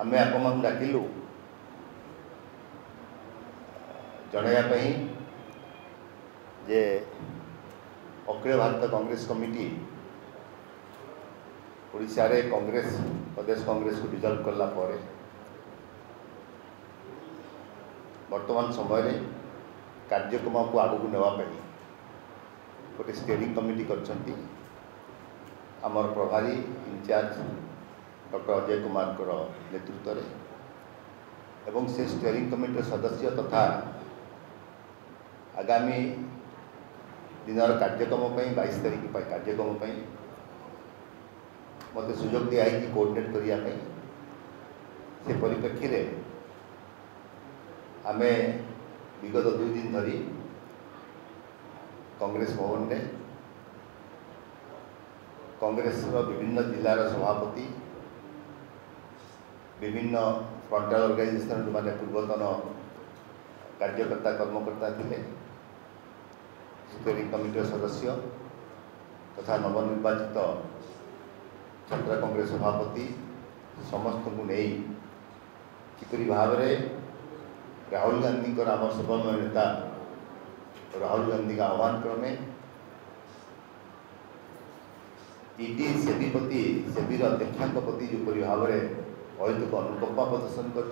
आम आपण डाकिलु जनवाई जे अखिल भारत कांग्रेस कमिटी ओडिशा रे कांग्रेस प्रदेश कांग्रेस को डिजल्व करला परे वर्तमान समय कार्यक्रम को आगू को नेवाई गोटे स्टीयरिंग कमिटी करछंती आमर प्रभारी इंचार्ज डॉक्टर अजय कुमार नेतृत्व रे एवं से स्टीयरिंग कमिटी सदस्य तथा आगामी दिनर कार्यक्रम 22 तारीख कार्यक्रम मत सुजोग दिया है कि कोऑर्डिनेट करने से परिप्रेक्षी रे आमे विगत 2 दिन धरी कांग्रेस भवन में कांग्रेस विभिन्न जिलार सभापति विभिन्न फ्रंटल ऑर्गेनाइजेशन जो माने पूर्वतन कार्यकर्ता कर्मकर्ता थे स्टीयरिंग कमिटी सदस्य तथा नवनिर्वाचित छात्र कांग्रेस सभापति समस्त को नहीं किपरि भाव में राहुल गांधी आम सर्वमय नेता राहुल गांधी का आह्वान क्रमे ईडी सेबी प्रति सेबीर अध्यक्ष प्रति जो भाव में अहेतुक अनुकंपा प्रदर्शन कर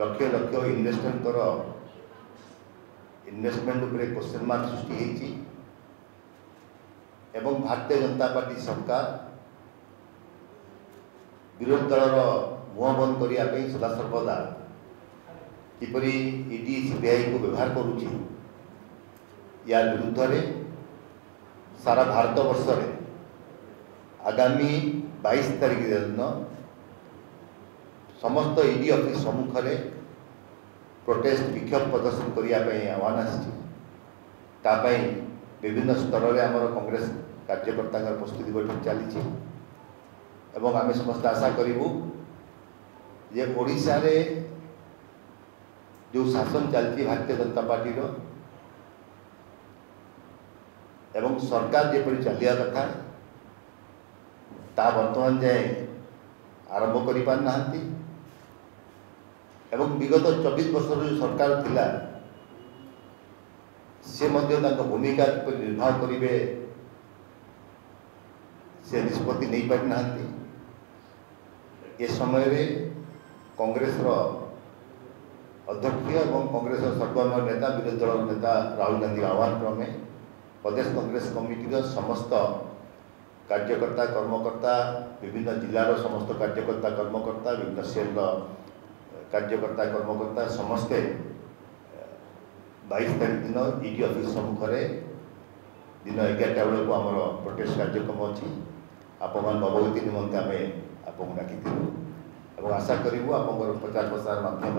लक्ष लक्ष इन्वेस्टमेंट उपरे क्वेश्चन मार्क सृष्टि होती एवं भारतीय जनता पार्टी सरकार विरोधी दलर मुह बंद करने सदा सर्वदा किपरि ईडी सीबीआई को व्यवहार करुच्ची या विरुद्ध रे सारा भारत वर्ष रे आगामी 22 तारीख दिन समस्त ईडी ऑफिस सम्मुख में प्रोटेस्ट विक्षोभ प्रदर्शन करने आह्वान आसी विभिन्न स्तर में आमर कांग्रेस कार्यकर्ता प्रस्तुति बैठक चली एवं आम समस्त आशा करूँ जे ओडिशा रे जो शासन चलती भारतीय जनता पार्टी एवं सरकार जेपरी चलिया कथा ता वर्तमान जाए आरंभ कर पारना एवं विगत 24 वर्ष जो सरकार थिला से भूमिका निर्वाह करेंगे से निष्पत्ति नहीं पारिना ए समय रे कांग्रेस अध्यक्ष एवं कांग्रेस सर्वमय नेता विरोधी दल नेता राहुल गांधी आह्वान क्रमे प्रदेश कांग्रेस कमिटी समस्त कार्यकर्ता कर्मकर्ता विभिन्न जिलार समस्त कार्यकर्ता कर्मकर्ता विभिन्न सेल कार्यकर्ता कर्मकर्ता समस्ते 22 तारीख दिन ईडी ऑफिस सम्मुख दिन 11टा बेलू आमर प्रोटेस्ट कार्यक्रम अच्छी आपण अवगति निमंते आम आपको डाकी और आशा करूँ आप प्रचार प्रसार माध्यम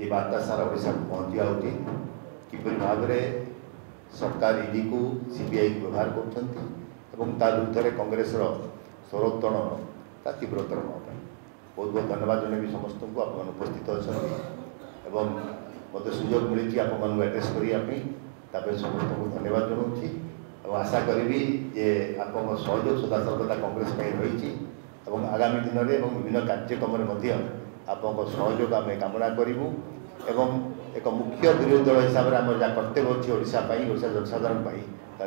ये वार्ता सारा ओडिशा को पहुँचा उचित किपरि भाव में सरकार ईडी को सीबीआई को व्यवहार कर विरुद्ध में कांग्रेस स्वरोत्तोलन का तीव्रतर बहुत बहुत धन्यवाद जनबी समस्त को आप उपस्थित अच्छा एवं मत सुजोग मिली आपको एड्रेस करने समस्त को धन्यवाद जनाऊँगी और आशा करी जे आप सहयोग सदा सर्वदा कांग्रेस रही आगामी दिन में विभिन्न कार्यक्रम आप सहयोग आम कामना करूँ एवं एक मुख्य विरोधी दल हिसाब से आम जहाँ कर्तव्य अच्छी ओडिशा जनसाधारण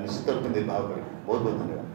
निश्चित रूप निर्वाह करूँ बहुत बहुत धन्यवाद।